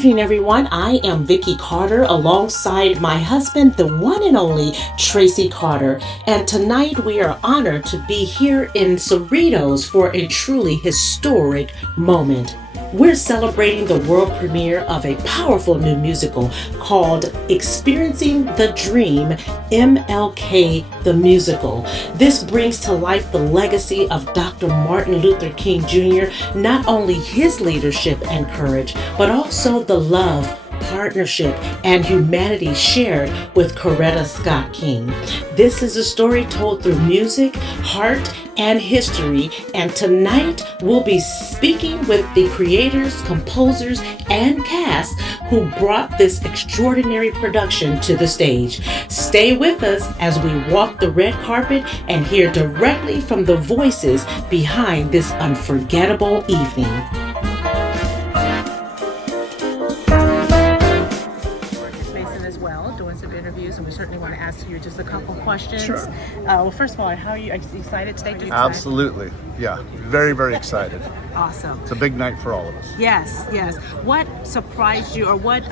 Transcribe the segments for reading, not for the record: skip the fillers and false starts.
evening, everyone. I am Vicki Carter alongside my husband, the one and only Tracy Carter. And tonight we are honored to be here in Cerritos for a truly historic moment. We're celebrating the world premiere of a powerful new musical called Experiencing the Dream, MLK the Musical. This brings to life the legacy of Dr. Martin Luther King Jr., not only his leadership and courage, but also the love, partnership, and humanity shared with Coretta Scott King. This is a story told through music, heart, and history, and tonight we'll be speaking with the creators, composers, and cast who brought this extraordinary production to the stage. Stay with us as we walk the red carpet and hear directly from the voices behind this unforgettable evening. Doing some interviews, and we certainly want to ask you just a couple questions. Sure. Well, first of all, how are you excited today? Absolutely. Yeah. Very, very excited. Awesome. It's a big night for all of us. Yes, yes. What surprised you or what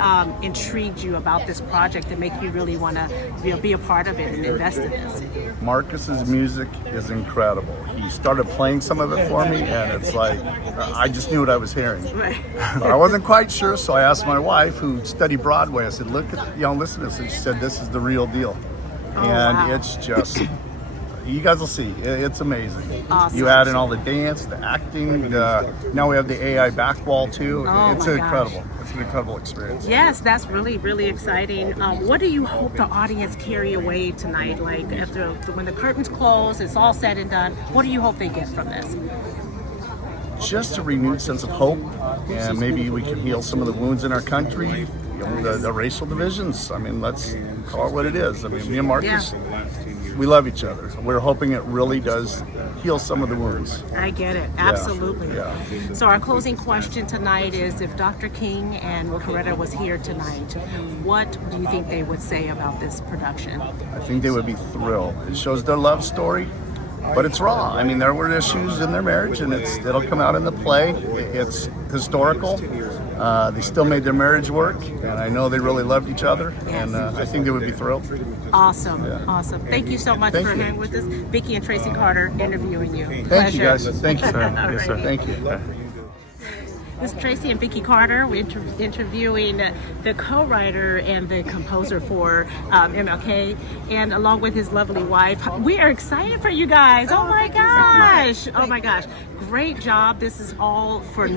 intrigued you about this project that make you really want to be a part of it and invest in this? Marcus's music is incredible. He started playing some of it for me, and it's like, I just knew what I was hearing. Right. But I wasn't quite sure, so I asked my wife, who studied Broadway, I said, look at, listen to this. And she said, this is the real deal. Wow. It's just, you guys will see. It's amazing. Awesome. You add in all the dance, the acting. Now we have the AI back wall too. It's incredible. It's an incredible experience. Yes, that's really, really exciting. What do you hope the audience carry away tonight? Like after when the curtains close, it's all said and done. What do you hope they get from this? Just a renewed sense of hope, and maybe we can heal some of the wounds in our country. The racial divisions. I mean, let's call it what it is. I mean, me and Marcus, we love each other. We're hoping it really does heal some of the wounds. I get it. Absolutely. Yeah. So our closing question tonight is, if Dr. King and Coretta was here tonight, what do you think they would say about this production? I think they would be thrilled. It shows their love story, but it's raw. I mean, there were issues in their marriage, and it'll come out in the play. It's historical. They still made their marriage work, and I know they really loved each other, and I think they would be thrilled. Awesome. Yeah. Awesome. Thank you so much for hanging with us. Vicki and Tracy Carter interviewing you. Thank you, guys. Thank you, sir. Yes, sir. Thank you. This is Tracy and Vicki Carter. We're interviewing the co-writer and the composer for MLK, and along with his lovely wife. We are excited for you guys. Oh my gosh. Oh my gosh. Great job. This is all for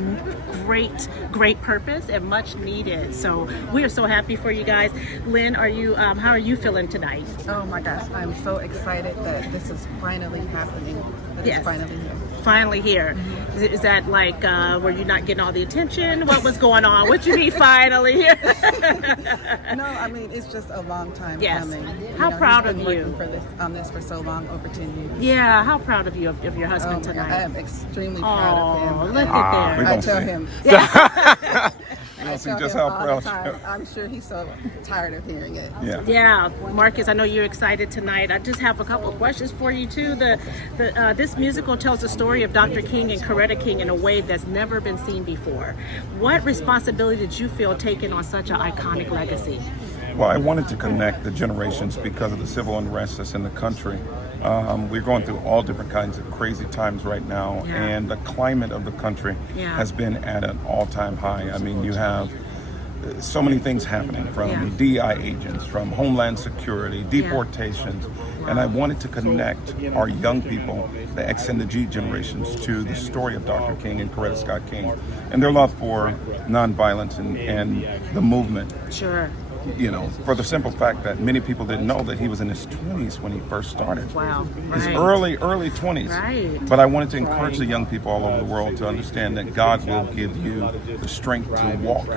great purpose and much needed. So we are so happy for you guys. Lynn, how are you feeling tonight? Oh my gosh, I'm so excited that this is finally happening. It's finally here. Finally here. Mm-hmm. Is that like, were you not getting all the attention? What was going on? What you mean finally here? No, I mean, it's just a long time coming. How proud of you? Working for this for so long, over 10 years. Yeah, how proud of you of your husband tonight? I am extremely proud of him. Look at there. I tell him. I see just how proud you are. I'm sure he's so tired of hearing it. Yeah, Marcus, I know you're excited tonight. I just have a couple of questions for you too. This musical tells the story of Dr. King and Coretta King in a way that's never been seen before. What responsibility did you feel taking on such an iconic legacy? Well, I wanted to connect the generations because of the civil unrest that's in the country. We're going through all different kinds of crazy times right now, and the climate of the country has been at an all-time high. I mean, you have so many things happening, from DI agents, from Homeland Security, deportations, and I wanted to connect our young people, the X and the G generations, to the story of Dr. King and Coretta Scott King and their love for nonviolence and the movement. Sure. You know, for the simple fact that many people didn't know that he was in his 20s when he first started. Wow. His early 20s. Right. But I wanted to encourage the young people all over the world to understand that God will give you the strength to walk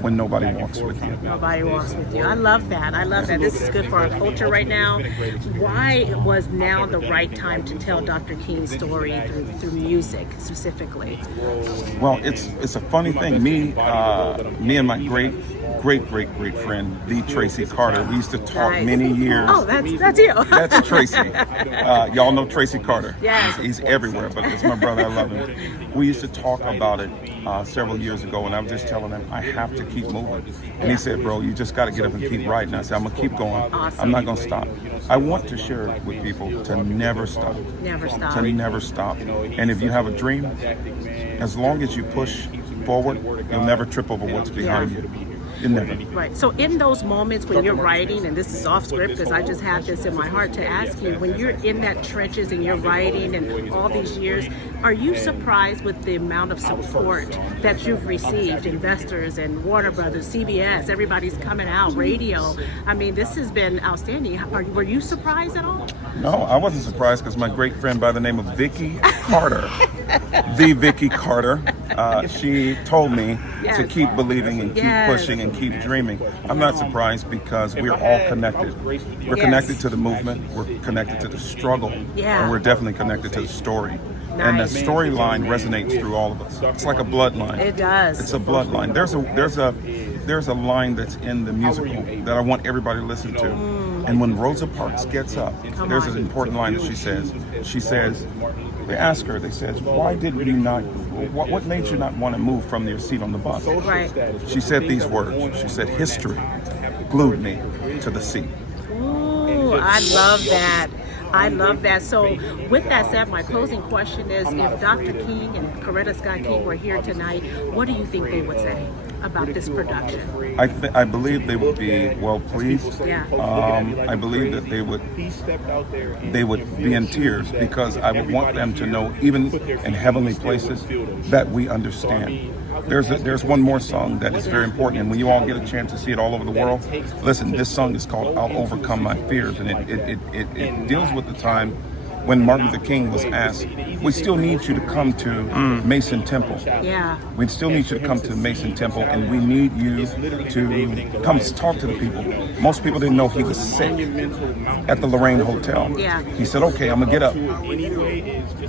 when nobody walks with you. Nobody walks with you. I love that. This is good for our culture right now. Why was now the right time to tell Dr. King's story through music specifically? Well, it's a funny thing. Me and my great great friend, the Tracy Carter. We used to talk many years. Oh, that's you. That's Tracy. Y'all know Tracy Carter. Yes. He's everywhere, but it's my brother. I love him. We used to talk about it several years ago, and I was just telling him, I have to keep moving. And he said, bro, you just got to get up and keep writing. I said, I'm going to keep going. Awesome. I'm not going to stop. I want to share it with people to never stop. Never stop. To never stop. And if you have a dream, as long as you push forward, you'll never trip over what's behind you. You never. Right. So in those moments when you're writing, and this is off script because I just have this in my heart to ask you, when you're in that trenches and you're writing and all these years, are you surprised with the amount of support that you've received? Investors and Warner Brothers, CBS, everybody's coming out, radio. I mean, this has been outstanding. Were you surprised at all? No, I wasn't surprised because my great friend by the name of Vicky Carter, the Vicky Carter, she told me to keep believing and keep pushing and keep dreaming. I'm not surprised because we're all connected. We're connected to the movement, we're connected to the struggle, and we're definitely connected to the story. And the storyline resonates through all of us. It's like a bloodline. It does. It's a bloodline. There's a line that's in the musical that I want everybody to listen to. And when Rosa Parks gets up, there's an important line that she says. She says, they ask her, they says, why did you not, what made you not want to move from your seat on the bus? Right. She said these words. She said, history glued me to the seat. Ooh, I love that. I love that. So with that said, my closing question is, if Dr. King and Coretta Scott King were here tonight, what do you think they would say about this production? I believe they would be well pleased. Yeah. I believe that they would be in tears because I would want them to know, even in heavenly places, that we understand. There's one more song that is very important, and when you all get a chance to see it all over the world, listen, this song is called I'll Overcome My Fears, and it deals with the time when Martin Luther King was asked, we still need you to come to Mason Temple. Yeah. We still need you to come to Mason Temple, and we need you to come talk to the people. Most people didn't know he was sick at the Lorraine Hotel. Yeah. He said, okay, I'm going to get up.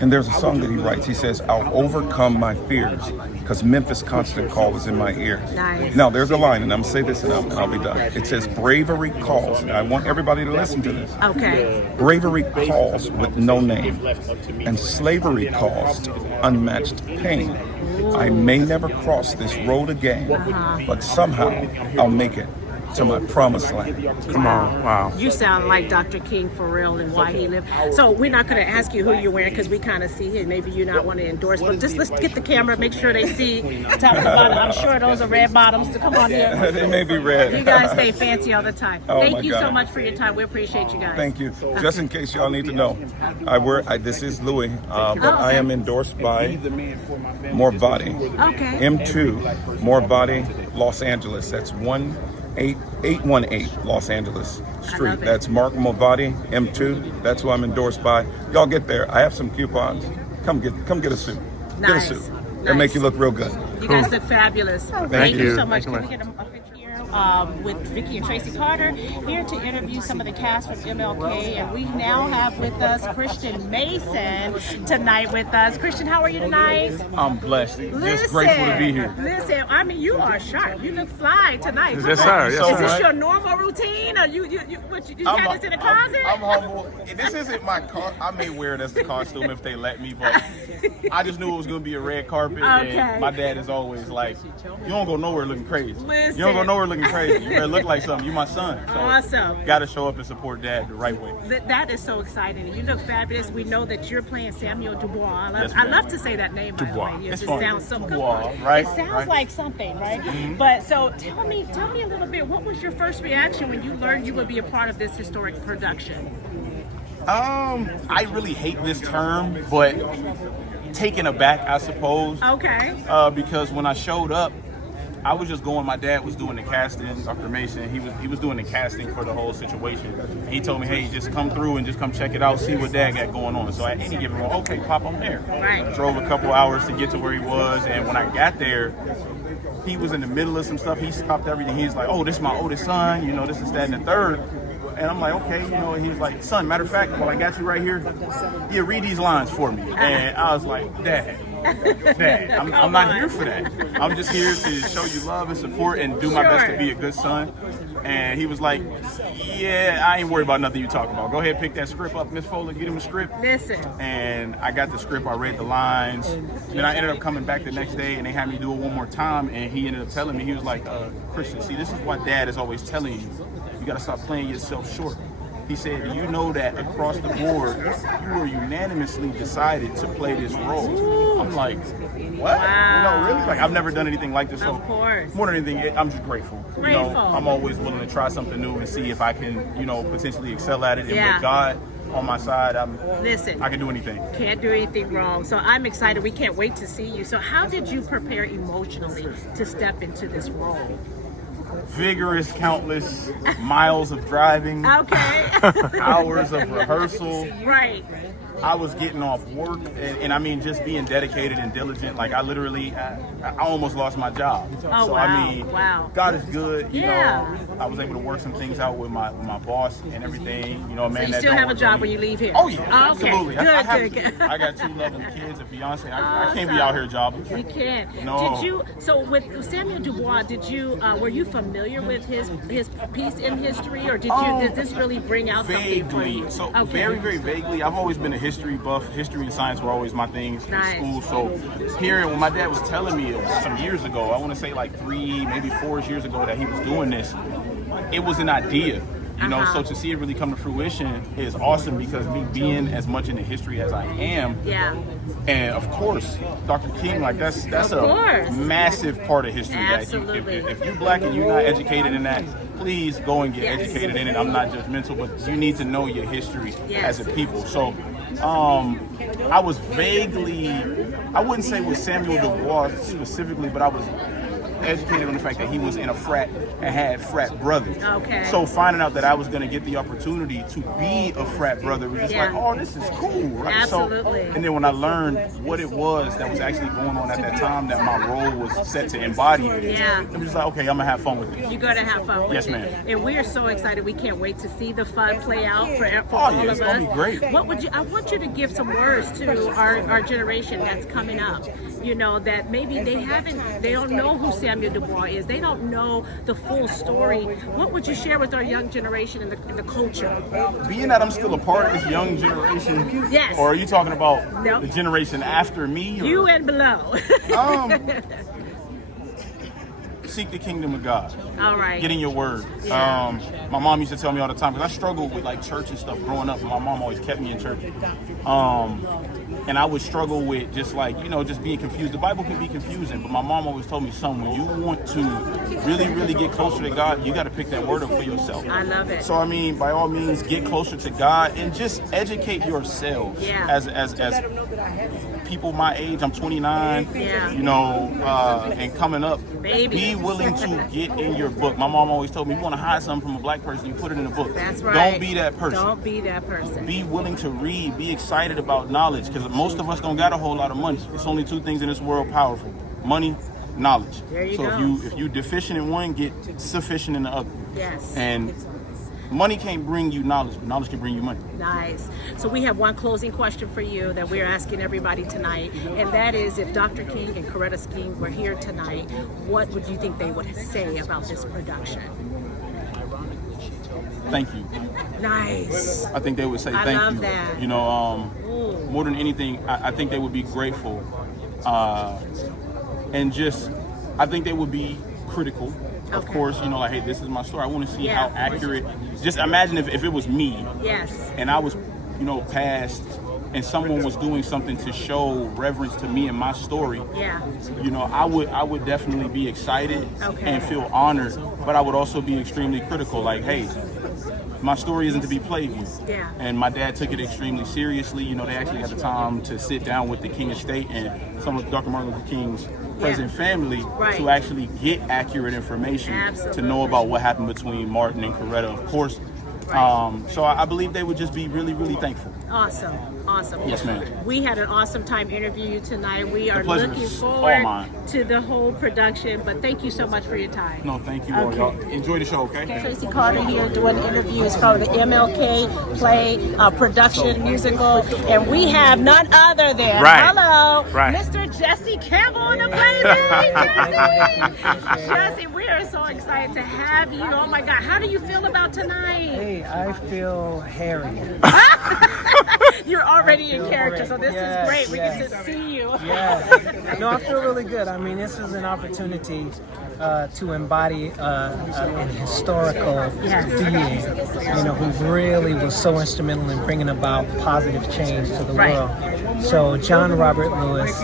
And there's a song that he writes. He says, I'll overcome my fears because Memphis Constant Call is in my ears. Nice. Now, there's a line, and I'm going to say this and I'll be done. It says, bravery calls. And I want everybody to listen to this. Okay. Bravery calls with no name, and slavery caused unmatched pain. I may never cross this road again, but somehow I'll make it to my promised land. Come on, wow. You sound like Dr. King for real and why he lived. So we're not going to ask you who you're wearing because we kind of see it. Maybe you not want to endorse, but just let's get the camera, make sure they see top and bottom. I'm sure those are red bottoms. So come on here. They may be red. You guys stay fancy all the time. Oh, Thank my you God. so much for your time. We appreciate you guys. Thank you. Just in case y'all need to know, this is Louis, but I am endorsed by More Body. Okay. M2, More Body, Los Angeles. That's 818 Los Angeles Street. That's Mark Movati, M2. That's who I'm endorsed by. Y'all get there. I have some coupons. Come get a suit. Nice. Get a suit. It'll make you look real good. You guys look fabulous. Thank you you. so much. Thank you. Can we get a picture here with Vicky and Tracy Carter here to interview some of the cast from MLK, and we now have with us Christian Mason tonight with us. Christian, how are you tonight? I'm blessed. Just grateful to be here. Listen, I mean, you are sharp. You look fly tonight. Yes, sir. Yes, Is this sir. your normal routine, or you had this in the closet? I'm humble. This isn't my car. I may wear it as the costume if they let me, but I just knew it was going to be a red carpet. Okay. And my dad is always like, you don't go nowhere looking crazy. Listen. You don't go nowhere looking crazy. You better look like something. You my son. So Awesome. got to show up and support dad the right way. That is so exciting. You look fabulous. We know that you're playing Samuel Dubois. Yes, I ma'am. love to say that name, by the Dubois. way. Yes, It's it fun. sounds so Dubois, good. right? It sounds Right. like something, right? But so tell me a little bit, what was your first reaction when you learned you would be a part of this historic production? I really hate this term, but taken aback, I suppose. Okay. Because when I showed up, I was just going. My dad was doing the casting, Dr. Mason. He was doing the casting for the whole situation. And he told me, hey, just come through and just come check it out, see what dad got going on. So at any given moment, okay, Pop, I'm there. Right. Drove a couple hours to get to where he was, and when I got there, he was in the middle of some stuff. He stopped everything. He's like, oh, this is my oldest son. You know, this is that and the third. And I'm like, okay, you know, and he was like, son, matter of fact, while I got you right here, yeah, read these lines for me. And I was like, Dad, Dad, I'm not here for that. I'm just here to show you love and support and do my best to be a good son. And he was like, yeah, I ain't worried about nothing you talking about. Go ahead, pick that script up, Miss Fuller, get him a script. Listen. And I got the script, I read the lines. Then I ended up coming back the next day and they had me do it one more time. And he ended up telling me, he was like, Christian, see, this is what Dad is always telling you. You got to stop playing yourself short. He said, do you know that across the board, you were unanimously decided to play this role? I'm like, what? Wow. You know, really? Like, I've never done anything like this. So Of course. more than anything, I'm just grateful. You know, I'm always willing to try something new and see if I can, you know, potentially excel at it. And with God on my side, I can do anything. Can't do anything wrong. So I'm excited. We can't wait to see you. So how did you prepare emotionally to step into this role? Vigorous, countless miles of driving. Okay. Hours of rehearsal. Right. I was getting off work, and I mean, just being dedicated and diligent. Like, I literally, I almost lost my job. Oh, so, wow. I mean, God is good. You know, I was able to work some things out with my boss and everything. You know, man, so you still have a job when you leave here? Oh, yeah, okay. absolutely. Good. I got 2 lovely kids, a fiance. I can't be out here jobbing. You can't. No. Did you? So with Samuel Dubois, were you familiar with his piece in history, or did this really bring out something for you? So very, very vaguely. I've always been a history buff. History and science were always my things in school. So hearing when my dad was telling me some years ago, I want to say like 3, maybe 4 years ago, that he was doing this, it was an idea. You know, so to see it really come to fruition is awesome, because me being as much into history as I am, and of course, Dr. King, like that's a massive part of history. Absolutely. That if you're black and you're not educated in that, please go and get educated in it. I'm not judgmental, but you need to know your history as a people. So I was vaguely, I wouldn't say with Samuel Dubois specifically, but I was educated on the fact that he was in a frat and had frat brothers. Okay. So finding out that I was going to get the opportunity to be a frat brother was just like, oh, this is cool. Right? Absolutely. So, and then when I learned what it was that was actually going on at that time, that my role was set to embody, I'm just like, okay, I'm going to have fun with it. You're going to have fun with it. Yes, ma'am. And we are so excited. We can't wait to see the fun play out for all of us. It's going to be great. I want you to give some words to our generation that's coming up. You know, that maybe they don't know who Samuel Dubois is. They don't know the full story. What would you share with our young generation and the culture? Being that I'm still a part of this young generation, yes. Or are you talking about the generation after me? Or? You and below. Seek the kingdom of God. All right. Get in your word. Yeah. My mom used to tell me all the time, because I struggled with like church and stuff growing up, and my mom always kept me in church. And I would struggle with just like, you know, just being confused. The Bible can be confusing, but my mom always told me, son, when you want to really, really get closer to God, you got to pick that word up for yourself. I love it. So, I mean, by all means, get closer to God and just educate yourselves as people my age. I'm 29, you know, and coming up. Be willing to get in your book. My mom always told me, you want to hide something from a black person, you put it in a book. That's right. Don't be that person. Don't be that person. Be willing to read. Be excited about knowledge, because most of us don't got a whole lot of money. It's only 2 things in this world powerful: money, knowledge. There you go. So if you deficient in one, get sufficient in the other. Yes. And money can't bring you knowledge, but knowledge can bring you money. Nice. So we have one closing question for you that we're asking everybody tonight, and that is, if Dr. King and Coretta King were here tonight, what would you think they would say about this production? Thank you. Nice. I think they would say thank you. I love that. You know, more than anything, I think they would be grateful, and just, I think they would be critical. Of course, you know, like, hey, this is my story. I want to see how accurate. Just imagine if it was me. Yes. And I was, you know, passed, and someone was doing something to show reverence to me and my story. Yeah. You know, I would definitely be excited and feel honored, but I would also be extremely critical. Like, hey, my story isn't to be played with. Yeah. And my dad took it extremely seriously. You know, they actually had the time to sit down with the King of State and some of Dr. Martin Luther King's president family to actually get accurate information to know about what happened between Martin and Coretta, of course. So I believe they would just be really, really thankful. Awesome. Yes, ma'am. We had an awesome time interviewing you tonight. We are pleasure looking is all forward mine. to the whole production, but thank you so much for your time. No, thank you all. Okay. Y'all enjoy the show, okay? Tracy Carter here doing interviews for the MLK play production musical, and we have none other than Mr. Jesse Campbell on the play. Jesse, we are so excited to have you. Oh my God, how do you feel about tonight? Hey, I feel hairy. You're already in character, so this is great. We yes. get to see you. Yeah. No, I feel really good. I mean, this is an opportunity to embody an historical being, who really was so instrumental in bringing about positive change to the world. So John Robert Lewis,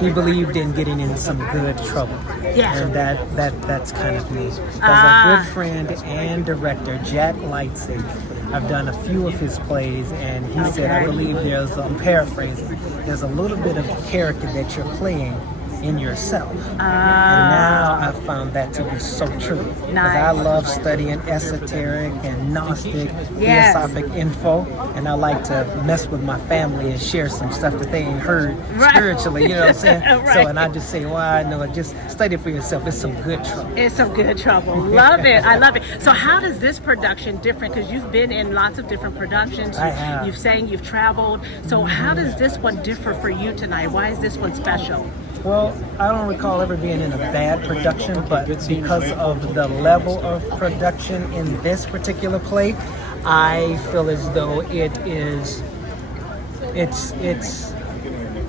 he believed in getting in some good trouble. And that's kind of me. Because a good friend and director, Jack Lightsey, I've done a few of his plays, and he said, I believe I'm paraphrasing, there's a little bit of character that you're playing in yourself. And now I've found that to be so true. Because I love studying esoteric and Gnostic, theosophic info, and I like to mess with my family and share some stuff that they ain't heard spiritually, you know what I'm saying? So, and I just say, well, I know it, just study it for yourself. It's some good trouble. It's some good trouble. Love it. I love it. So how does this production different? Because you've been in lots of different productions. I have. You've sang, you've traveled. So how does this one differ for you tonight? Why is this one special? Well, I don't recall ever being in a bad production, but because of the level of production in this particular play, I feel as though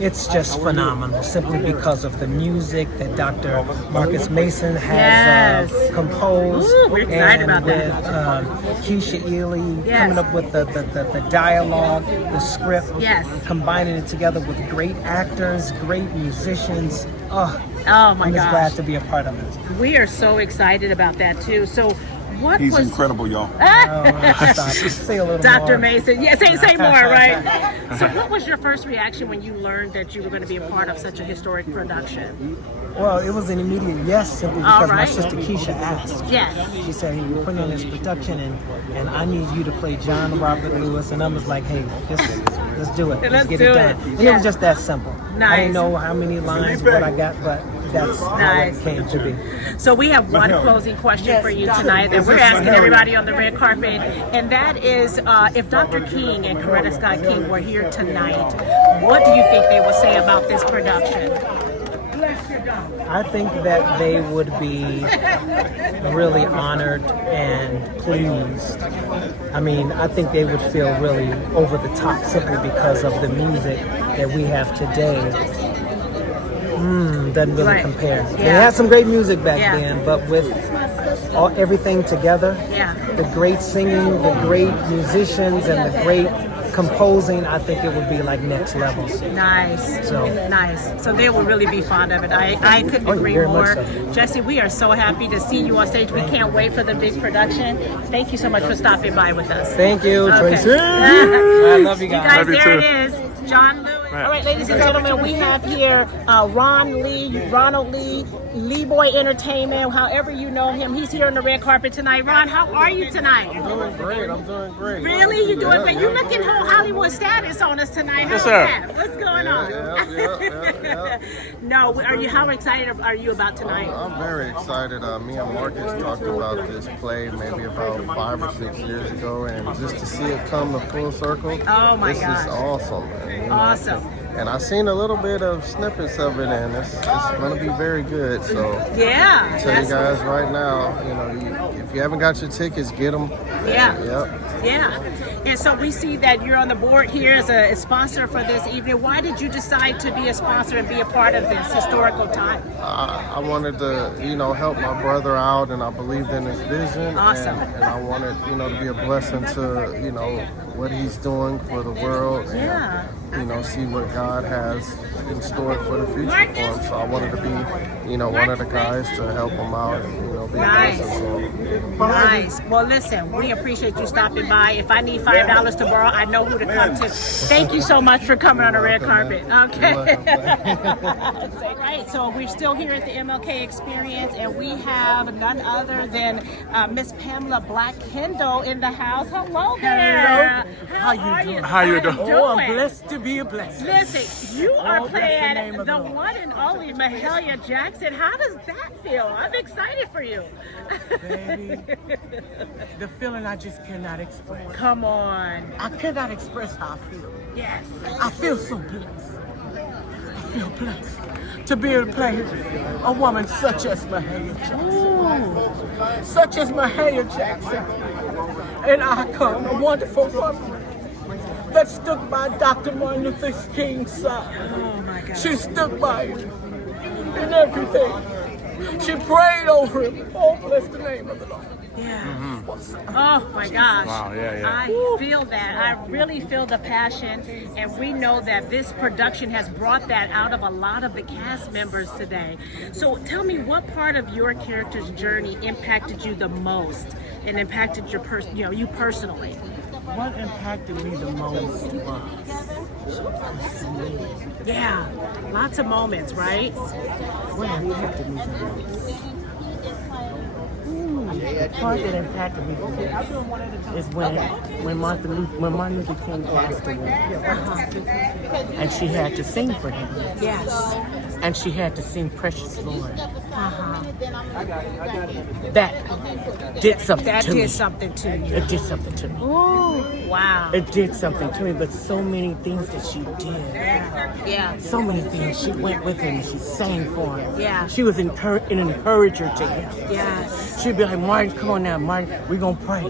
it's just phenomenal, simply because of the music that Dr. Marcus Mason has composed. Ooh, we're excited about with Kesha Ealy coming up with the dialogue, the script, combining it together with great actors, great musicians. Oh my I'm just glad to be a part of it. We are so excited about that too. So He's incredible, y'all. Say a little Dr. more. Mason. Yeah, say more, right? So what was your first reaction when you learned that you were going to be a part of such a historic production? Well, it was an immediate yes, simply because my sister Kesha asked. Yes. She said, hey, we're putting on this production, and I need you to play John Robert Lewis. And I was like, hey, let's do it. Let's get it done. And it was just that simple. I didn't know how many lines, what I got, but that's how it came to be. So we have one closing question for you tonight that we're asking everybody on the red carpet, and that is, if Dr. King and Coretta Scott King were here tonight, what do you think they would say about this production? I think that they would be really honored and pleased. I mean, I think they would feel really over the top simply because of the music that we have today. Doesn't really compare. They had some great music back then, but with everything together, the great singing, the great musicians, and the great composing, I think it would be like next level. Nice. So they will really be fond of it. I couldn't agree more. So. Jesse, we are so happy to see you on stage. We can't wait for the big production. Thank you so much for stopping by with us. Thank you, Tracy. I love you guys. You guys, there it is. John Lewis. All right, ladies and gentlemen, we have here Ronald Lee, Lee Boy Entertainment, however you know him. He's here on the red carpet tonight. Ron, how are you tonight? I'm doing great. Really? You're doing great? You're looking whole Hollywood status on us tonight. How's that? What's going on? Yeah. No, how excited are you about tonight? I'm very excited. Me and Marcus talked about this play maybe about 5 or 6 years ago, and just to see it come to full circle, oh my this is awesome. Man. Awesome. And I've seen a little bit of snippets of it, and it's going to be very good. So yeah, I tell you guys right now, if you haven't got your tickets, get them. Yeah. And so we see that you're on the board here as a sponsor for this evening. Why did you decide to be a sponsor and be a part of this historical time? I wanted to, help my brother out, and I believed in his vision. Awesome. And I wanted, to be a blessing to, what he's doing for the world. see what God has in store for the future for him. So I wanted to be, one of the guys to help him out and, be Nice. a blessing. So, Nice. Well, listen, we appreciate you stopping by. If I need $5 to borrow, I know who to come to. Thank you so much for coming on the red carpet. Okay. Right. So we're still here at the MLK Experience, and we have none other than Miss Pamela Black Kendall in the house. Hello there. How are you? How you doing? Oh, I'm blessed to be a blessing. Listen, you are bless the playing name of the the Lord. one and only Mahalia Jackson. How does that feel? I'm excited for you. Baby, the feeling I just cannot express. Come on. I cannot express how I feel. Yes. I feel so blessed. I feel blessed to be able to play a woman such as Mahalia Jackson. Such as Mahalia Jackson. An icon, a wonderful woman that stood by Dr. Martin Luther King's side. Oh my God. She stood by him in everything. She prayed over him. Oh, bless the name of the Lord. Yeah. Oh my gosh. Wow, yeah. I feel that. I really feel the passion, and we know that this production has brought that out of a lot of the cast members today. So tell me, what part of your character's journey impacted you the most and impacted you personally? What impacted me the most was me. Yeah, lots of moments, right? What impacted me the most? The part that impacted me the most is when Martin Luther King passed away. And she had to sing for him. Yes. And she had to sing Precious Lord. Uh-huh. That did something That to me. did something to you. It did something to me. Ooh, wow. It did something to me, but so many things that she did. Yeah. So many things. She went with him. She sang for him. Yeah. She was an encourager to him. Yes. She'd be like, Martin, come on now, Martin. We're going to pray.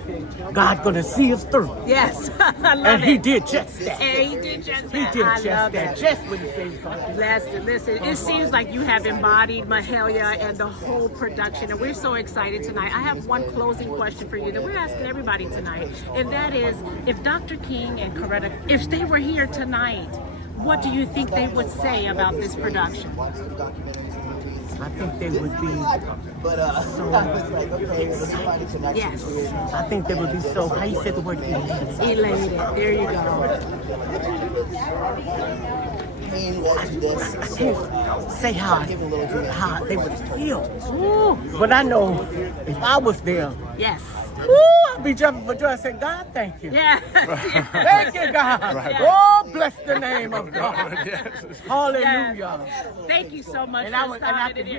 God's going to see us through. Yes. I love And it. he did just that. And he did just that. He did I just love that. it. Just what he said he's going to do. Listen, it seems like you have embodied Mahalia and the whole production, and we're so excited tonight. I have one closing question for you that we're asking everybody tonight, and that is, if Dr. King and Coretta, if they were here tonight, what do you think they would say about this production? I think they would be so excited. Yes. I think they would be so, how you said the word, elated. Elated. There you go. I can't say how they would feel. But I know if I was there, Yes. I'd be jumping for joy and say, God, thank you. Yeah. Thank you, God. Right. Oh, bless the name of God. Yes. Hallelujah. Thank you so much And for I stopping can in.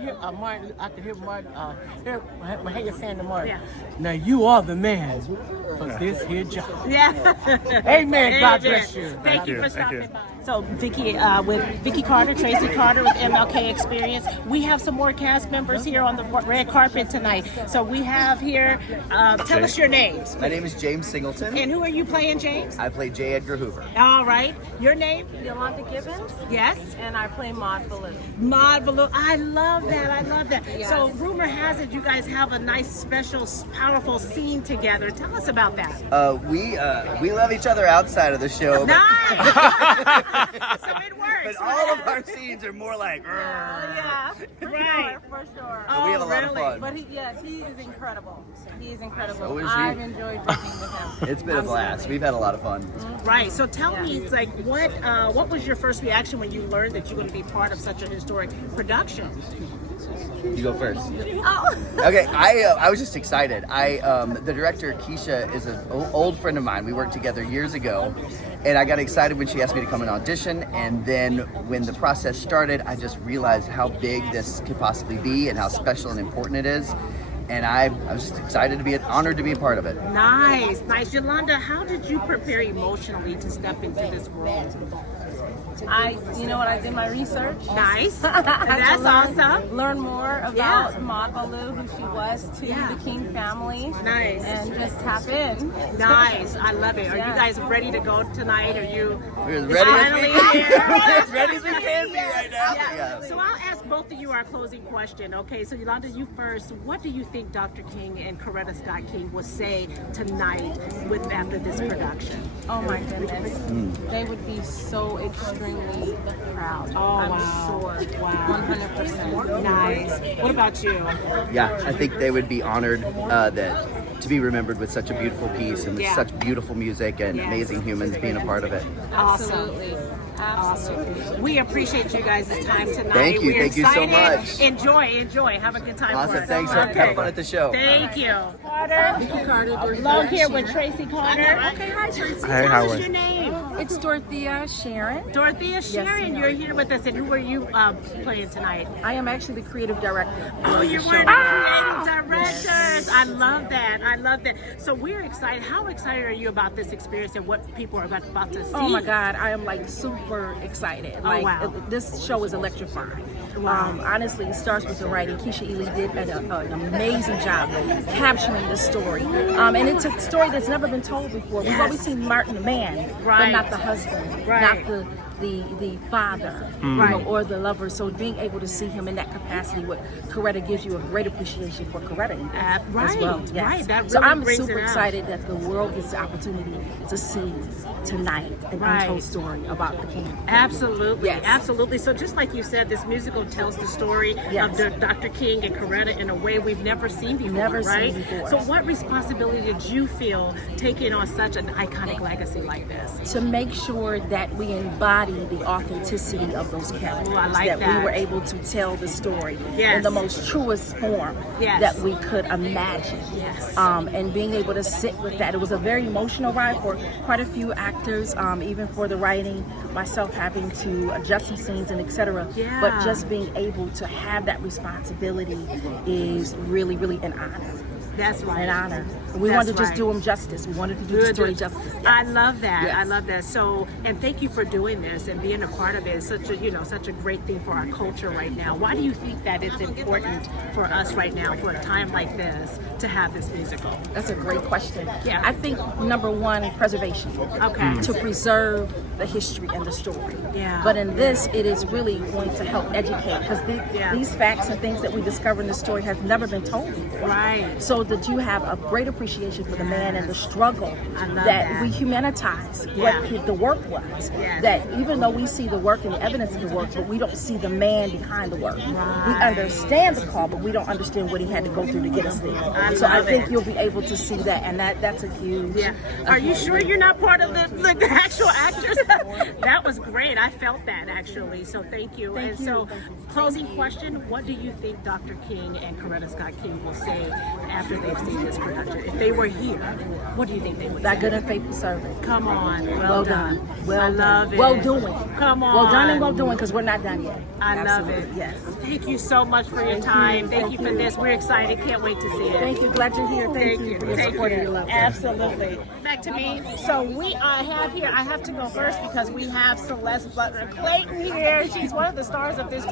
hear Martin. I can hear Martin. Mahalia saying to Martin, Yeah. now you are the man for this here job. Yeah. Amen. God Amen. bless you. Thank you for Thank you. stopping by. So, Vicky, with Vicky Carter, Tracy Carter with MLK Experience, we have some more cast members here on the red carpet tonight. So we have here, tell us your names. My name is James Singleton. And who are you playing, James? I play J. Edgar Hoover. All right. Your name? Yolanda Gibbons, Yes. and I play Maud Ballou. Maud Ballou. I love that. I love that. So rumor has it you guys have a nice, special, powerful scene together. Tell us about that. We love each other outside of the show. Nice. So it works. But all of our scenes are more like, Yeah, Right. for sure. we have a lot of really? fun. But he is incredible. He is incredible. So is he. I've enjoyed working with him. It's been a blast. We've had a lot of fun. Right. So tell me, it's like, what was your first reaction when you learned that you're going to be part of such a historic production? You go first. Oh. Okay, I was just excited. The director Kesha is an old friend of mine. We worked together years ago, and I got excited when she asked me to come and audition. And then when the process started, I just realized how big this could possibly be and how special and important it is. And I was just excited to be honored to be a part of it. Nice, nice. Yolanda, how did you prepare emotionally to step into this role? You know what, I did my research. Nice. I had to That's awesome. Learn more about Maud Ballou, who she was to the King family. Nice. And just tap in. Nice. I love it. Are you Yes. guys ready to go tonight? Are you We're as ready as we finally can. here? We're as ready as we can be right now. Yeah. So I'll ask both of you our closing question. Okay, so Yolanda, you first. What do you think Dr. King and Coretta Scott King will say tonight after this production? Oh my goodness. They would be so extremely proud. Oh, I'm wow. sure. Wow. 100%. Nice. What about you? Yeah, I think they would be honored that to be remembered with such a beautiful piece and with such beautiful music and amazing humans being a part of it. Absolutely. Awesome. We appreciate you guys' time tonight. Thank you. We're Thank you so excited. much. Enjoy. Have a good time. Awesome. For us. Thanks. Have fun at the show. Thank you. Along here with Tracy Carter. Okay, hi Tracy. Tell us your name. It's Dorothea Sharon. Dorothea Sharon, you're here with us, and who are you playing tonight? I am actually the creative director. Oh, you're one of the creative directors. I love that. So we're excited. How excited are you about this experience and what people are about to see? Oh my God, I am like super excited. Wow. This show is electrifying. Wow. Honestly, it starts with the writing. Kesha Ealy did an amazing job capturing the story. And it's a story that's never been told before. We've always seen Martin the man, but not the husband, not the father, you know, or the lover. So being able to see him in that capacity, what Coretta gives you a great appreciation for Coretta as well. Yes. Right. That really so I'm brings super it out. excited that the world gets the opportunity to see tonight an untold story about the king. Absolutely. Yes. Absolutely. So just like you said, this musical tells the story of Dr. King and Coretta in a way we've never seen before, right? So what responsibility did you feel taking on such an iconic legacy like this? To make sure that we embody the authenticity of those characters. I like that. We were able to tell the story in the most truest form that we could imagine. And being able to sit with that. It was a very emotional ride for quite a few actors, even for the writing, myself having to adjust some scenes and etc. But just being able to have that responsibility is really, really an honor. That's right. An honor. We wanted to just do them justice. We wanted to do the story justice. I love that. I love that. So, and thank you for doing this and being a part of it. It's such a great thing for our culture right now. Why do you think that it's important for us right now, for a time like this, to have this musical? That's a great question. I think number one, preservation. Okay. To preserve the history and the story. But in this, it is really going to help educate, because these facts and things that we discover in the story have never been told before. Right. So that you have a great appreciation for the man and the struggle that we humanitize what the work was. That even though we see the work and the evidence of the work, but we don't see the man behind the work. We understand the call, but we don't understand what he had to go through to get us there. I think you'll be able to see that, and that's a huge. Are you sure you're not part of the actual actors? That was great. I felt that actually. So thank you. Thank you. So, closing question: what do you think Dr. King and Coretta Scott King will say after they've seen this production? If they were here, what do you think they would say? That good and faithful servant. Come on. Well done. I love it. Well doing. Come on. Well done and well doing, because we're not done yet. I love it. Yes. Thank you so much for your time. Thank you for this. We're excited. Can't wait to see it. Thank you. Glad you're here. Thank you for your support and your love. Absolutely. Back to me. So I have to go first because we have Celeste Butler Clayton here. She's one of the stars of this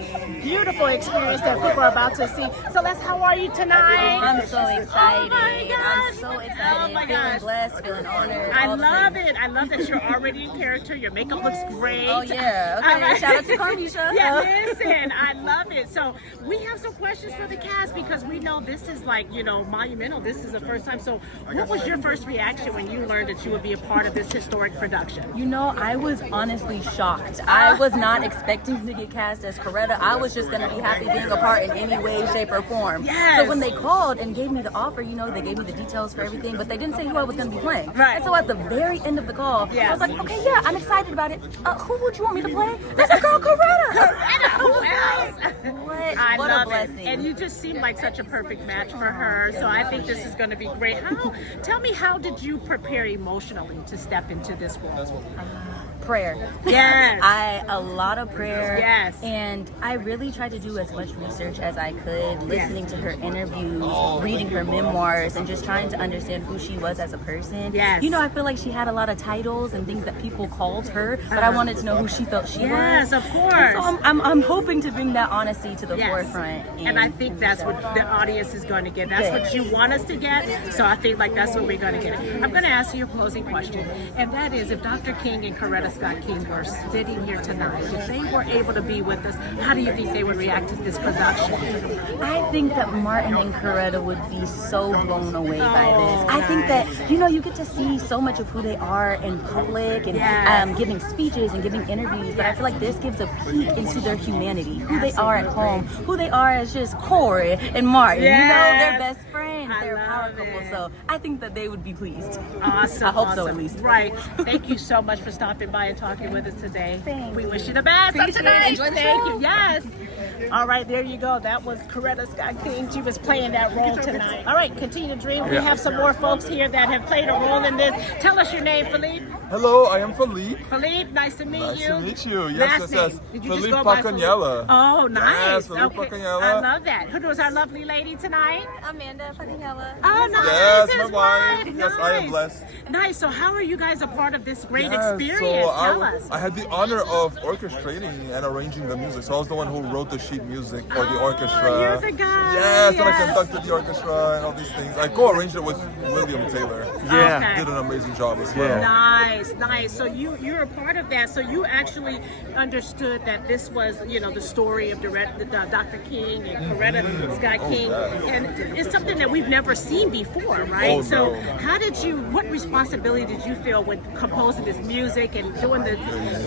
beautiful experience that people are about to see. Celeste, how are you tonight? I'm so excited. Oh my gosh. I'm so excited. Oh my feeling gosh. blessed, feeling honored. I love it. I love that you're already in character. Your makeup looks great. Oh yeah. Okay. Shout out to Carmisha. Yeah, listen, I love it. So we have some questions for the cast because we know this is like, monumental. This is the first time. So what was your first reaction when you learned that you would be a part of this historic production? I was honestly shocked. I was not expecting to get cast as Coretta. I was just gonna be happy being a part in any way, shape, or form. Yes. So when they called and gave me the offer, they gave me the details for everything, but they didn't say who I was gonna be playing. Right. And so at the very end of the call, I was like, okay, yeah, I'm excited about it. Who would you want me to play? That's the girl Coretta. Who else? What a blessing. And you just seem like such a perfect match for her. So I think this is going to be great. Tell me, how did you prepare emotionally to step into this role? Prayer. Yes. A lot of prayer. Yes. And I really tried to do as much research as I could, listening to her interviews, reading her memoirs, and just trying to understand who she was as a person. Yes. I feel like she had a lot of titles and things that people called her, but I wanted to know who she felt she was. Yes, of course. And so I'm hoping to bring that honesty to the forefront. And I think that's what the audience is going to get. That's what you want us to get. So I think that's what we're going to get. I'm going to ask you a closing question, and that is, if Dr. King and Coretta Scott King were sitting here tonight, if they were able to be with us, how do you think they would react to this production? I think that Martin and Coretta would be so blown away by this. I think that, you know, you get to see so much of who they are in public and giving speeches and giving interviews, but I feel like this gives a peek into their humanity, who they are at home, who they are as just Corey and Martin. You know, they're best friends, they're a power couple, so I think that they would be pleased. Awesome. I hope so, at least. Right. Thank you so much for stopping by and talking with us today. Thanks. We wish you the best. Enjoy the Thank show. you. Yes. All right, there you go. That was Coretta Scott King. She was playing that role tonight. All right, continue to dream. We have some more folks here that have played a role in this. Tell us your name, Philippe. Hello, I am Philippe. Philippe, nice to meet you. Nice to meet you. Yes, yes. Did you Philippe just go by Pacanella. Oh, nice. Yes, Philippe Pacanella. I love that. Who was our lovely lady tonight? Amanda Pacanella. Oh, nice. Yes, His my wife. wife. Yes, I am blessed. Nice. So how are you guys a part of this great Yes, experience? so Tell us. I had the honor of orchestrating and arranging the music. So I was the one who wrote the sheet music for the orchestra. You're the guy. Yes, and I conducted the orchestra and all these things. I co-arranged it with William Taylor. Yeah. Okay. Did an amazing job as well. Nice, nice. So you're a part of that. So you actually understood that this was, you know, the story of Dr. King and Coretta Scott King, and it's something that we've never seen before, right? Oh, so no. what responsibility did you feel with composing this music and doing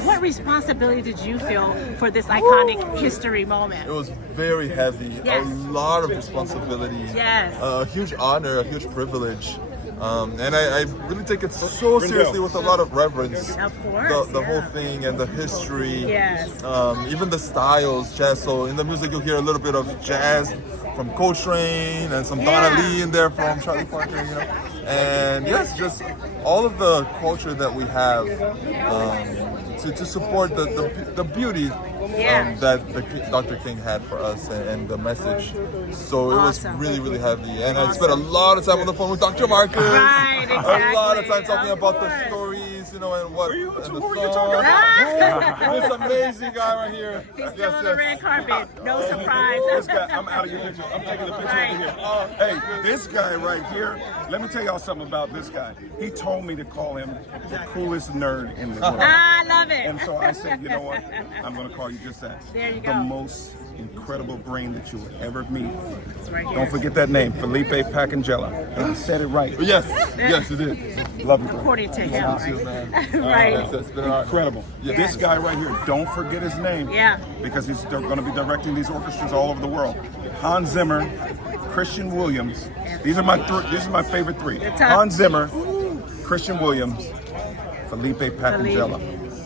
what responsibility did you feel for this iconic history moment? It was very heavy. Yes. A lot of responsibility. Yes. A huge honor, a huge privilege. And I really take it so seriously with a lot of reverence. Of course. The whole thing and the history. Yes. Even the styles, jazz. So in the music you'll hear a little bit of jazz from Coltrane and some Donna Lee in there from Charlie Parker, you know. And yes, just all of the culture that we have to support the beauty that Dr. King had for us and the message. So it was really, really heavy. And I spent a lot of time on the phone with Dr. Marcus. Right, exactly. A lot of time talking about the stories, you know, and what. Who the were you talking about? This amazing guy right here. He's still on the red carpet. No surprise. This guy, I'm out of your picture. I'm taking a picture over here. Hey, this guy right here, let me tell y'all something about this guy. He told me to call him the coolest nerd in the world. I love it. And so I said, you know what? I'm going to call you just that. There you The go. most incredible brain that you will ever meet. It's right here. Don't forget that name, Felipe Pacangella. And I said it right. Yes, yes, you did. Love you, bro. According to him. Right. Right. It's been an honor. Incredible. Yes. This guy right here, don't forget his name. Yeah. Because he's going to be directing these orchestras all over the world. Hans Zimmer, Christian Williams. These are my favorite three. Hans Zimmer, Christian Williams, Felipe Pacangella.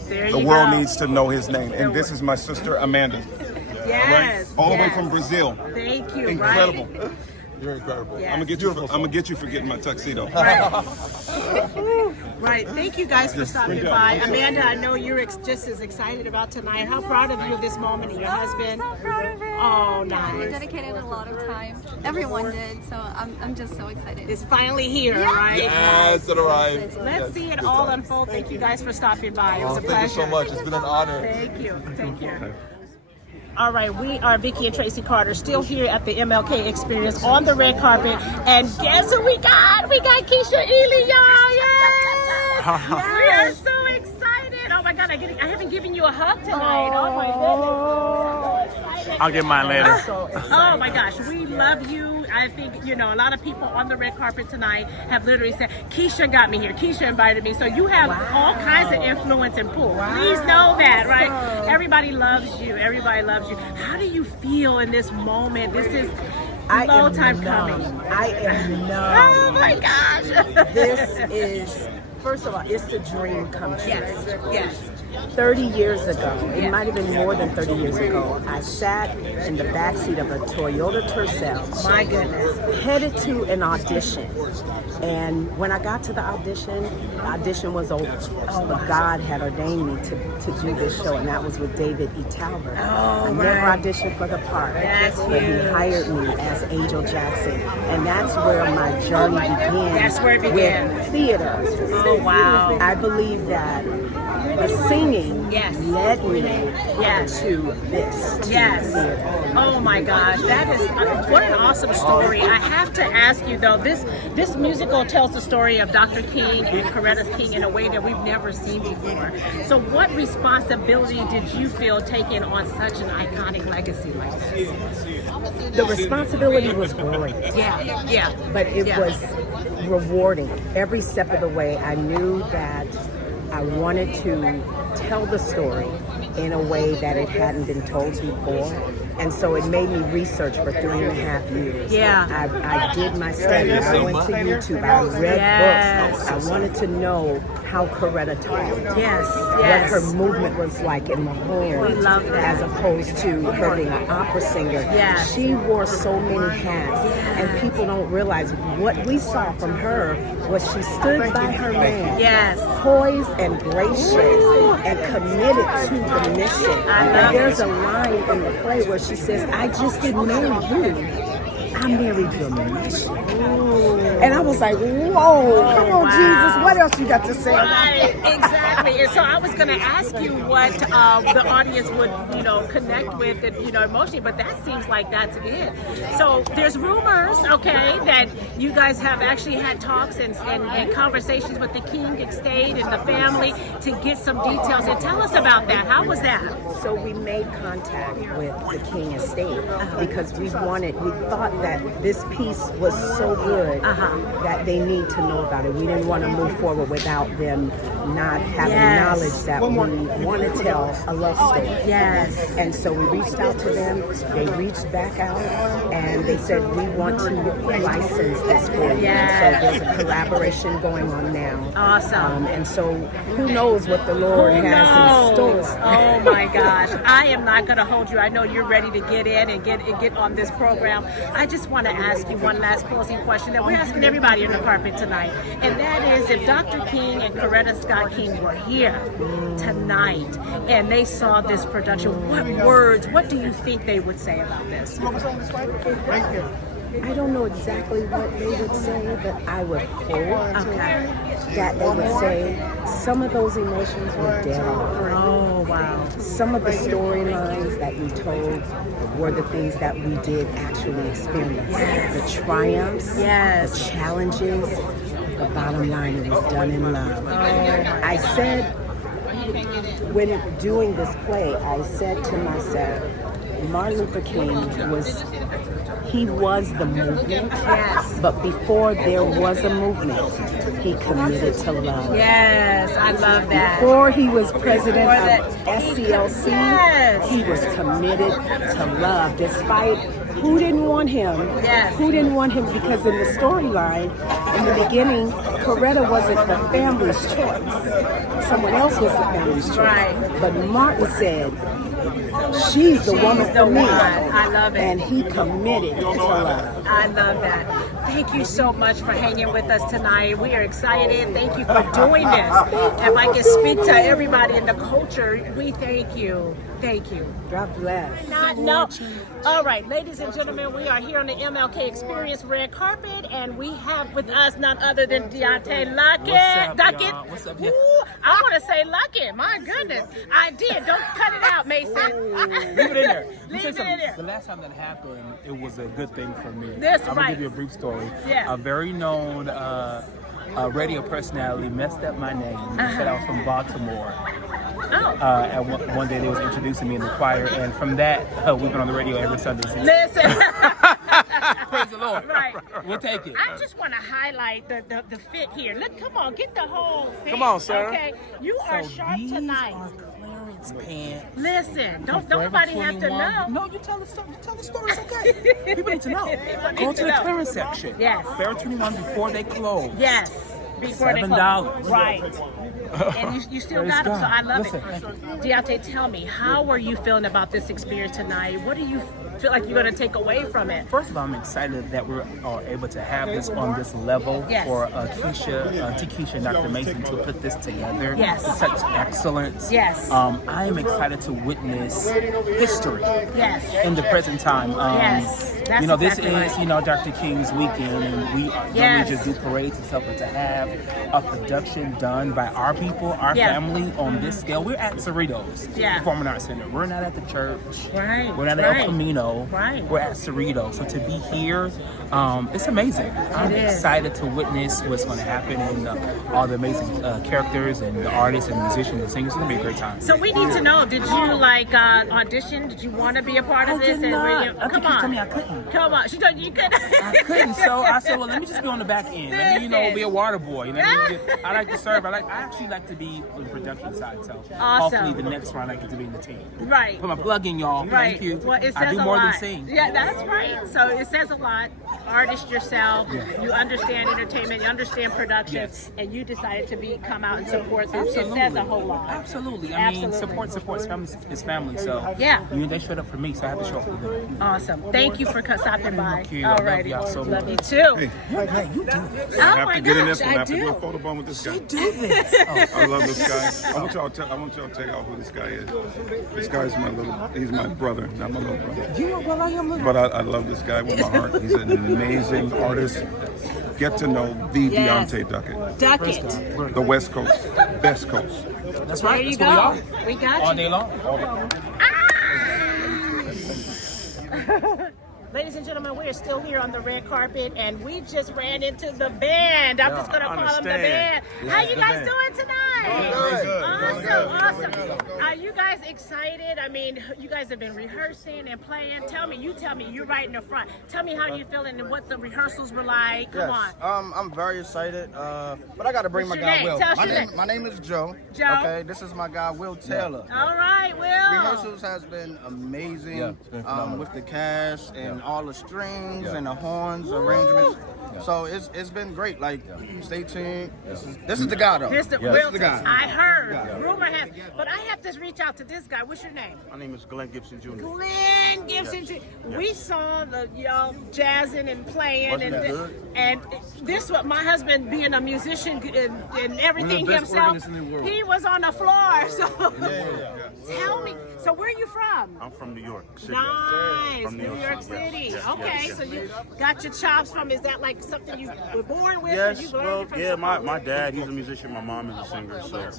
There The you world go. needs to know his name. And this is my sister Amanda. Yes. Right? All the way yes. from Brazil. Thank you. Incredible. Right. You're incredible. Yes. I'm gonna get you for getting my tuxedo. Right. Thank you guys for stopping by. Amanda, I know you're just as excited about tonight. How proud of you of this moment and your husband? So proud of it. Oh, Yeah, we nice. dedicated a lot of time. Everyone did, so I'm just so excited. It's finally here, right? Yes, it arrived. Let's Yes, see it good all times. unfold. Thank you guys for stopping by. It was a Thank pleasure. you so much. It's been an honor. Thank you. Take care. All right, we are Vicky and Tracy Carter, still here at the MLK Experience on the red carpet. And guess who we got? We got Kesha Ealy, y'all. Yes! We are so excited. Oh my God, I haven't given you a hug tonight. Oh my goodness. I'll get mine later. Oh my gosh, we love you. I think, you know, a lot of people on the red carpet tonight have literally said, Kesha got me here. Kesha invited me. So you have all kinds of influence and pull. Please know that, right? Everybody loves you. Everybody loves you. How do you feel in this moment? This is a long time coming. I am numb. Oh my gosh. This is, first of all, it's the dream come true. Yes, yes. 30 years ago, it might have been more than 30 years ago, I sat in the backseat of a Toyota Tercel. My goodness. Headed to an audition. And when I got to the audition was over. But God had ordained me to do this show, and that was with David E. Talbot. I never auditioned for the part, but he hired me as Angel Jackson. And that's where my journey began. That's where it began. With theater. Oh, wow. I believe that the singing led me to this. Oh my gosh, that is what an awesome story. I have to ask you though, this musical tells the story of Dr. King and Coretta King in a way that we've never seen before. So what responsibility did you feel taking on such an iconic legacy like this? The responsibility was great. Yeah. But it was rewarding. Every step of the way, I knew that I wanted to tell the story in a way that it hadn't been told before. And so it made me research for 3.5 years. I did my study. I went to YouTube. I read books. I wanted to know how Coretta talked. What her movement was like in the home. As opposed to her being an opera singer. She wore so many hats. And people don't realize what we saw from her was she stood by her man. Poised and gracious and committed to the mission. And there's a line in the play where she says, I just didn't marry you. I married the mission. And I was like, whoa, come on, Jesus, what else you got to say about that? Exactly. And so I was going to ask you what the audience would, connect with, and, emotionally, but that seems like that's it. So there's rumors, okay, that you guys have actually had talks and conversations with the King estate and the family to get some details. And tell us about that. How was that? So we made contact with the King estate because we thought that this piece was so good that they need to know about it. We didn't want to move forward without them not having knowledge that we want to tell a love story. And so we reached out to them. They reached back out and they said, we want to license this for you. So there's a collaboration going on now. Awesome. And so who knows what the Lord has in store. Oh my gosh. I am not going to hold you. I know you're ready to get in and get on this program. I just want to ask you one last closing question that we're asking everybody on the carpet tonight. And that is, if Dr. King and Coretta Scott King were here tonight and they saw this production, what do you think they would say about this? I don't know exactly what they would say, but I would hope that they would say some of those emotions were dead on. Oh, wow. Some of the storylines that you told were the things that we did actually experience. The triumphs, the challenges, the bottom line, it was done in love. I said, when doing this play, I said to myself, Martin Luther King was the movement, but before there was a movement, he committed to love. I love that. Before he was president of SCLC, he was committed to love, despite who didn't want him. Who didn't want him, because in the storyline, in the beginning, Coretta wasn't the family's choice. Someone else was the family's choice. But Martin said, she's the woman for me. I love it. And he committed to love. I love that. Thank you so much for hanging with us tonight. We are excited. Thank you for doing this. If I can speak to everybody in the culture, we thank you. Thank you. God bless. No. All right, ladies and gentlemen, we are here on the MLK Experience Red Carpet, and we have with us none other than Deontay Luckett. What's up, Ooh, I want to say Luckett. My goodness. I did. Don't cut it out, Mason. Leave it in there. Leave it in there. The last time that happened, it was a good thing for me. That's I'm right. going to give you a brief story. Yeah. A very known radio personality messed up my name. They said I was from Baltimore. And one day they was introducing me in the choir, and from that, we've been on the radio every Sunday since. Listen. Praise the Lord. Right. We'll take it. I just want to highlight the fit here. Look, come on, get the whole thing. Come on, sir. Okay, you are sharp tonight. Clearance pants. Listen, don't nobody have to know. No, you tell the story. You tell the story. It's okay. People need to know. Go to the clearance section. Yes. Fair 21 before they close. Yes. Before they close. $7. Right. And you still got them, so I love it. Deontay, tell me, how are you feeling about this experience tonight? What do you feel like you're going to take away from it? First of all, I'm excited that we're able to have this on this level for Kesha and Dr. Mason to put this together. Yes. With such excellence. Yes. I am excited to witness history in the present time. That's this exactly is, Dr. King's weekend, and we don't just do parades and stuff, but to have a production done by our people, our family on this scale. We're at Cerritos Performing Arts Center. We're not at the church. Right. We're not at El Camino. Right. We're at Cerritos. So to be here, it's amazing. I'm excited to witness what's going to happen and all the amazing characters and the artists and musicians and singers. It's going to be a great time. So we need to know, did you like audition? Did you want to be a part of this? Did not. Come on. Told me I couldn't. Come on. She told you couldn't. I couldn't. So I said, well, let me just be on the back end. Let me, be a water boy. You know, I like to serve. I actually like to be on the production side. So hopefully the next round I get to be in the team. Right. Put my plug in, y'all. Right. Thank you. Well, it says I do a more lot. than sing. Yeah, that's right. So it says a lot. Artist yourself, you understand entertainment, you understand production, and you decided to come out and support this. Absolutely. It says a whole lot. Absolutely. I mean, support family is family. So they showed up for me, so I have to show up for them. Awesome. Thank you for stopping by. Thank you. All righty. Love you too. Hey, you do this. I have to get in this one. I have to do a photo bomb with this guy. do this. I love this guy. I want y'all to tell y'all who this guy is. This guy is he's my brother, not my little brother. But I love this guy with my heart. He's an amazing artist. Get to know the Deontay Duckett. The West Coast, best coast. That's right. There you That's go. We got you. All day long. Ladies and gentlemen, we are still here on the red carpet, and we just ran into the band. I'm just going to call them the band. How you guys doing tonight? Awesome. Are you guys excited? I mean, you guys have been rehearsing and playing. Tell me, you're right in the front. Tell me how you feeling and what the rehearsals were like. Come on. I'm very excited, but I got to bring What's my your guy name? Will. Tell us your name. My name is Joe. Joe. Okay, this is my guy Will Taylor. All right, Will. Rehearsals has been amazing with the cast and all the strings and the horns arrangements. So it's been great. Like, stay tuned. This is the guy though. This is the guy. I heard. Rumor has, but I have to reach out to this guy. What's your name? My name is Glenn Gibson Jr. Glenn Gibson Jr. We saw y'all jazzing and playing, and this what my husband being a musician and everything himself. He was on the floor. So tell me. So where are you from? I'm from New York City. Nice, From New York City. Yes, Okay, yes. so you got your chops from? Is that like something you were born with? Yes, well, yeah, my dad, he's a musician, my mom is a singer, so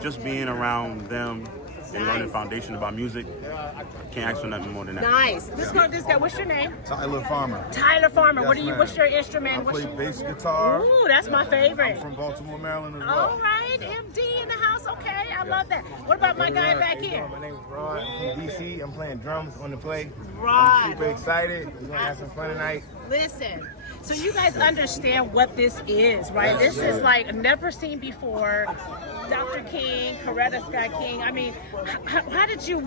just being around them and learning foundation about music, I can't ask for nothing more than that. Nice. This guy, what's your name? Tyler Farmer. Tyler Farmer. Yes, What's your instrument? I play bass guitar. Ooh, that's my favorite. I'm from Baltimore, Maryland as well. All right, MD in the house. Okay, I love that. What about my guy back here? My name is Rod. I'm from DC. I'm playing drums on the play. Rod. I'm super excited. We're gonna have some fun tonight. Listen, so you guys understand what this is, right? This is like never seen before. Dr. King, Coretta Scott King. I mean,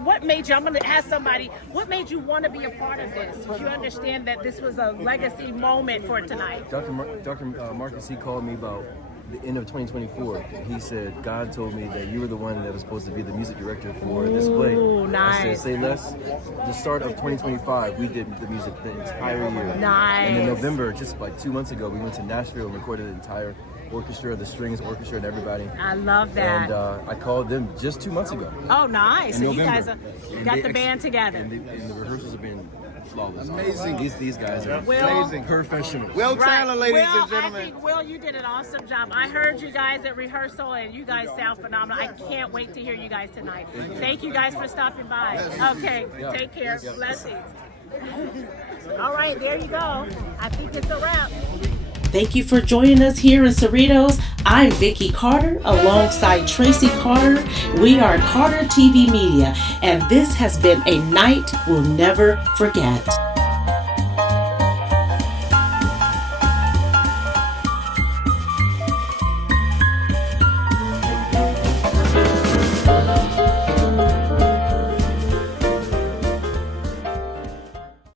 what made you, I'm going to ask somebody, what made you want to be a part of this? Did you understand that this was a legacy moment for tonight? Dr. Marcus, he called me about the end of 2024. He said, God told me that you were the one that was supposed to be the music director for this play. Nice. I said, say less. The start of 2025, we did the music the entire year. Nice. And in November, just like 2 months ago, we went to Nashville and recorded the entire orchestra, the strings orchestra, and everybody. I love that. And I called them just 2 months ago. Oh, nice. So you guys got the they band together. And the rehearsals have been flawless. Amazing. These guys are amazing. Professionals. Will Taylor, ladies and I gentlemen. think, Will, you did an awesome job. I heard you guys at rehearsal, and you guys sound phenomenal. I can't wait to hear you guys tonight. Thank you guys for stopping by. Okay, take care. Blessings. All right, there you go. I think it's a wrap. Thank you for joining us here in Cerritos. I'm Vicki Carter alongside Tracy Carter. We are Carter TV Media, and this has been a night we'll never forget.